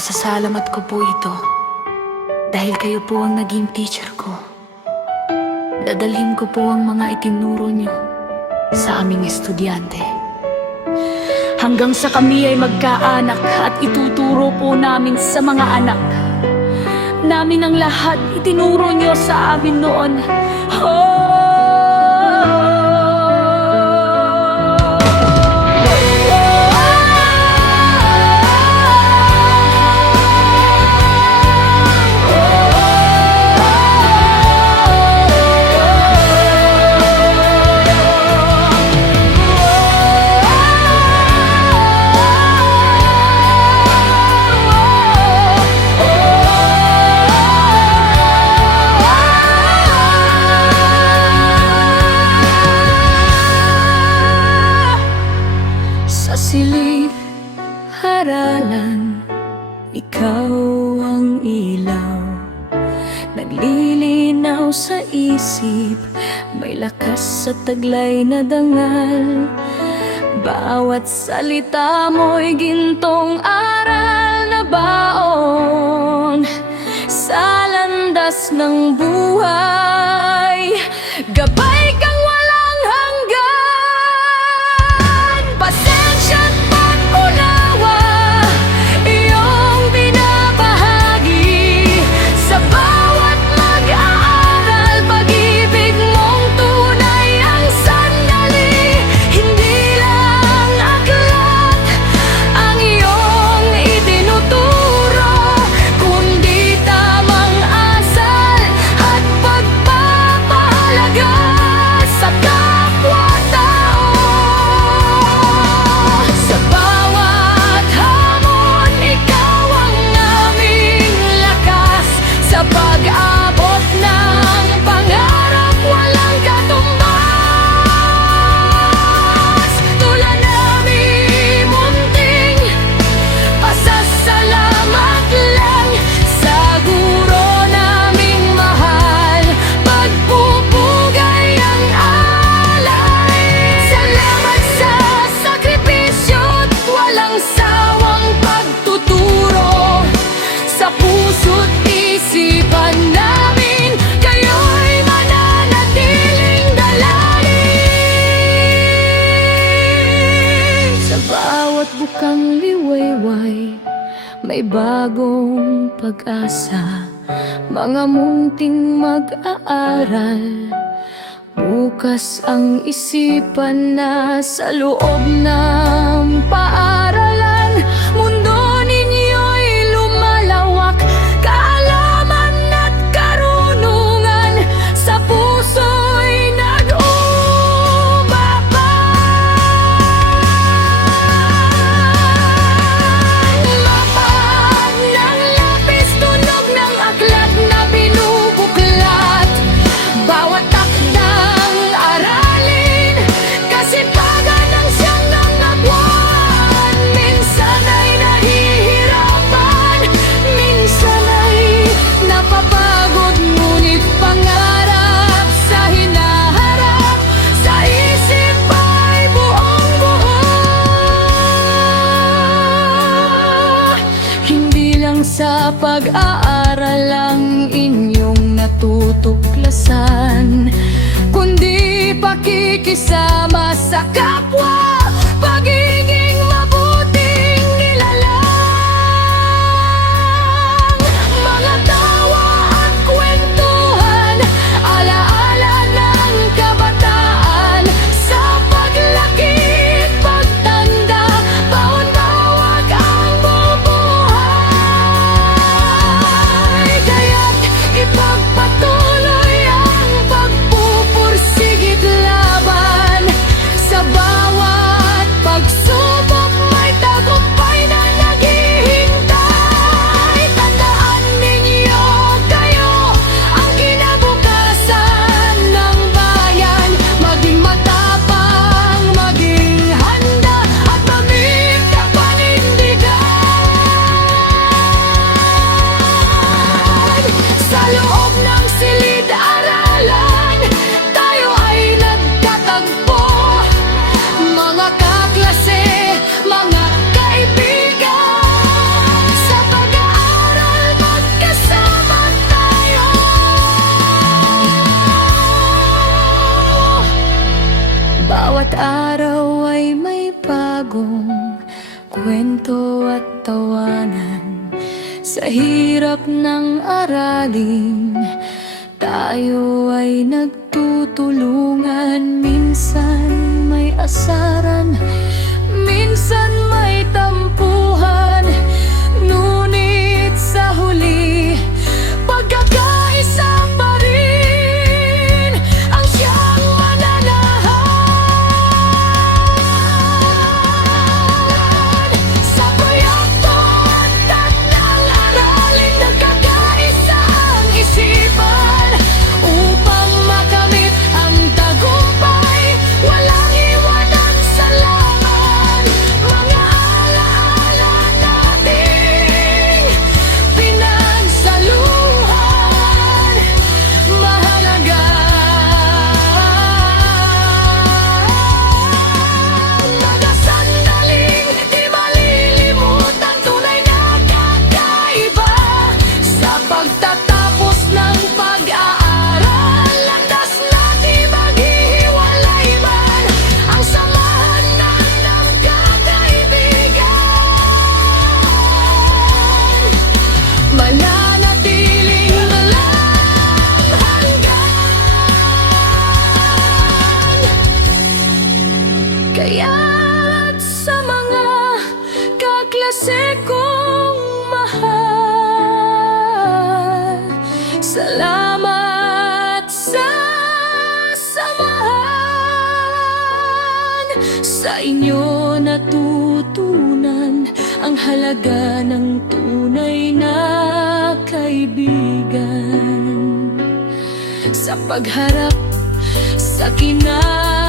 Pasasalamat ko po ito dahil kayo po ang naging teacher ko. Dadalhin ko po ang mga itinuro niyo sa aming estudyante. Hanggang sa kami ay magkaanak at ituturo po namin sa mga anak namin ang lahat itinuro niyo sa amin noon. Sa silid-haralan, ikaw ang ilaw, naglilinaw sa isip, may lakas sa taglay na dangal. Bawat salita mo'y gintong aral na baon sa landas ng buhay. Gabay kang walang hanggan, pasensya't pag-unawa, iyong binabahagi sa bawat mag-aaral. Pag-ibig mong tunay ang sandali, hindi lang aklat ang iyong itinuturo, kundi tamang asal at pagpapahalaga sa kapwa-tao. Sa bawat hamon, ikaw ang aming lakas, sa pag-abot ng pangarap walang katumbas. Tulad namin munting pasasalamat lang sa guro naming mahal, pagpupugay ang alay. Salamat sa sakripisyo't walang sawang pagtuturo, sa puso't isipan namin kayo'y mananatiling dalangin. Sa bawat bukang liwayway, may bagong pag-asa. Mga munting mag-aaral, bukas ang isipan na sa loob ng paaralan. Mundo ninyo'y lumalawak, kaalaman at karunungan sa puso'y nag-uubabang. Mapag ng lapis, tunog ng aklat na binubuklat, bawat takdang aralin, kasipagan ng siyang nangabuan. Minsan ay nahihirapan, minsan ay napapagod, ngunit pangarap sa hinaharap, sa isip ay buong-buo. Hindi lang sa pag-aaral ang inyong natutuklasan, kundi pakikisama sa kapwa, pagiging mabuting nilalang. Mga tawa at kwentuhan, alaala ng kabataan, sa paglaki't pagtanda, bawat-bawat ang bubuhay. Kaya't ipagpatuloy ang pagpupursigit laban sa bawat kwento at tawanan. Sa hirap ng aralin, tayo ay nagtutulungan. Minsan may asaran, minsan may tampuhan, ngunit sa huli, pagkakaisa pa rin ang siyang mananahan. Sa proyekto at tatlong aralin, nagkakaisa ang isipan upang makamit ang tagumpay. Walang iwanan sa laman, mga alaala nating pinagsaluhan. Mahalaga mga sandaling di malilimutan, tunay na kakaiba sa pagtatapos ng pag-aaral. Landas na di maghihiwalay man ang samahan ng nagkakaibigan. Mananatiling malang hanggan. Kaya't sa mga kaklase kong mahal, salamat sa samahan. Sa inyo natutunan ang halaga ng tunay na kaibigan. Sa pagharap sa kinabukasan,